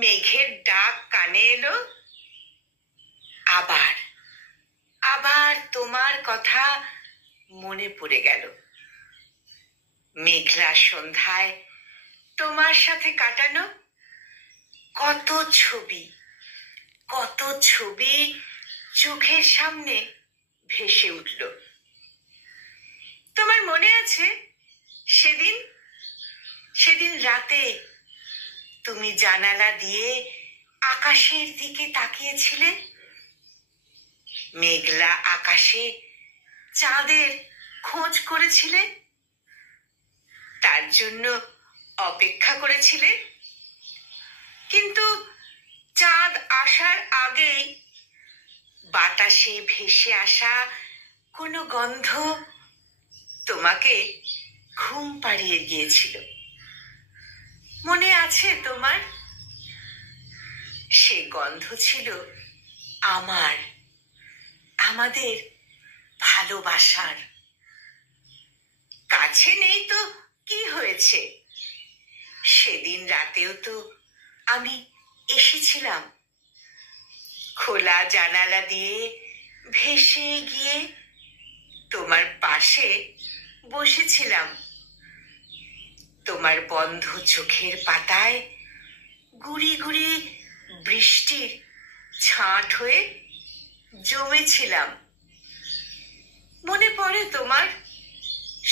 মেঘের ডাক কানে এলো। আবার আবার তোমার কথা মনে পড়ে গেল। মেঘলা সন্ধ্যায় তোমার সাথে কাটানো কত ছবি, কত ছবি চোখের সামনে ভেসে উঠল। তোমার মনে আছে সেদিন সেদিন রাতে তুমি জানালা দিয়ে আকাশের দিকে তাকিয়েছিলে? মেঘলা আকাশে চাঁদের খোঁজ করেছিলে, তার জন্য অপেক্ষা করেছিলে। কিন্তু চাঁদ আসার আগেই বাতাসে ভেসে আসা কোনো গন্ধ তোমাকে ঘুম পাড়িয়ে গিয়েছিল। মনে আছে তোমার? সে গন্ধ ছিল আমাদের ভালোবাসার। কাছে নেই তো কি হয়েছে, সেদিন রাতেও তো আমি এসেছিলাম। খোলা জানালা দিয়ে ভেসে গিয়ে তোমার পাশে বসেছিলাম। তোমার বন্ধ চোখের পাতায় গুড়ি গুড়ি বৃষ্টির ছাঁট হয়ে জমেছিলাম। মনে পড়ে তোমার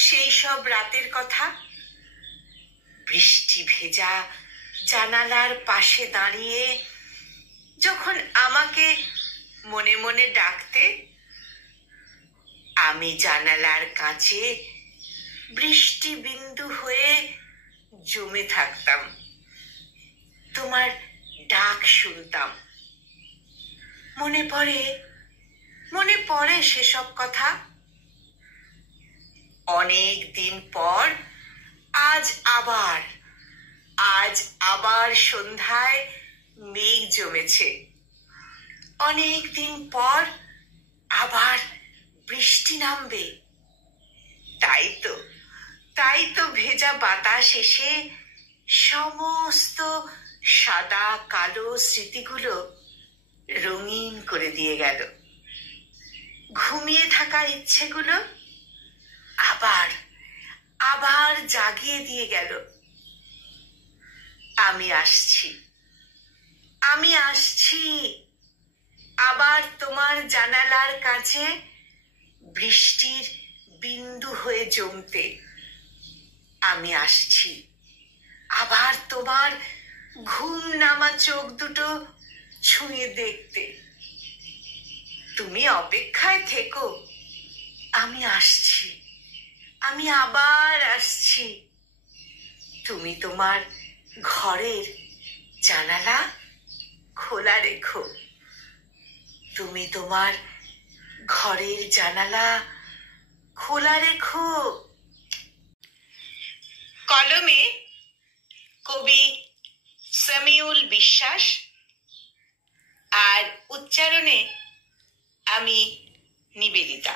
সেই সব রাতের কথা? বৃষ্টি ভেজা জানালার পাশে দাঁড়িয়ে যখন আমাকে মনে মনে ডাকতে, আমি জানালার কাছে বৃষ্টি বিন্দু হয়ে জমে থাকতাম, তোমার ডাক শুনতাম। মনে পড়ে সেসব কথা? অনেক দিন পর আজ আবার সন্ধ্যায় মেঘ জমেছে। অনেক দিন পর আবার বৃষ্টি নামবে। তাই তো ভেজা বাতাস এসে সমস্ত সাদা কালো স্মৃতিগুলো রঙিন করে দিয়ে গেল। ঘুমিয়ে থাকা ইচ্ছেগুলো আবার জাগিয়ে দিয়ে গেল। আমি আসছি আবার তোমার জানালার কাছে বৃষ্টির বিন্দু হয়ে জমতে। আমি আসছি আবার তোমার ঘুম নামা চোখ দুটো ছুঁয়ে দেখতে। তুমি অপেক্ষায় থেকো, আমি আসছি, আমি আবার আসছি। তুমি তোমার ঘরের জানালা খোলা রেখো। তুমি তোমার ঘরের জানালা খোলা রেখো। কলমে কবি সামিউল বিশ্বাস, আর উচ্চারণে আমি নিবেদিতা।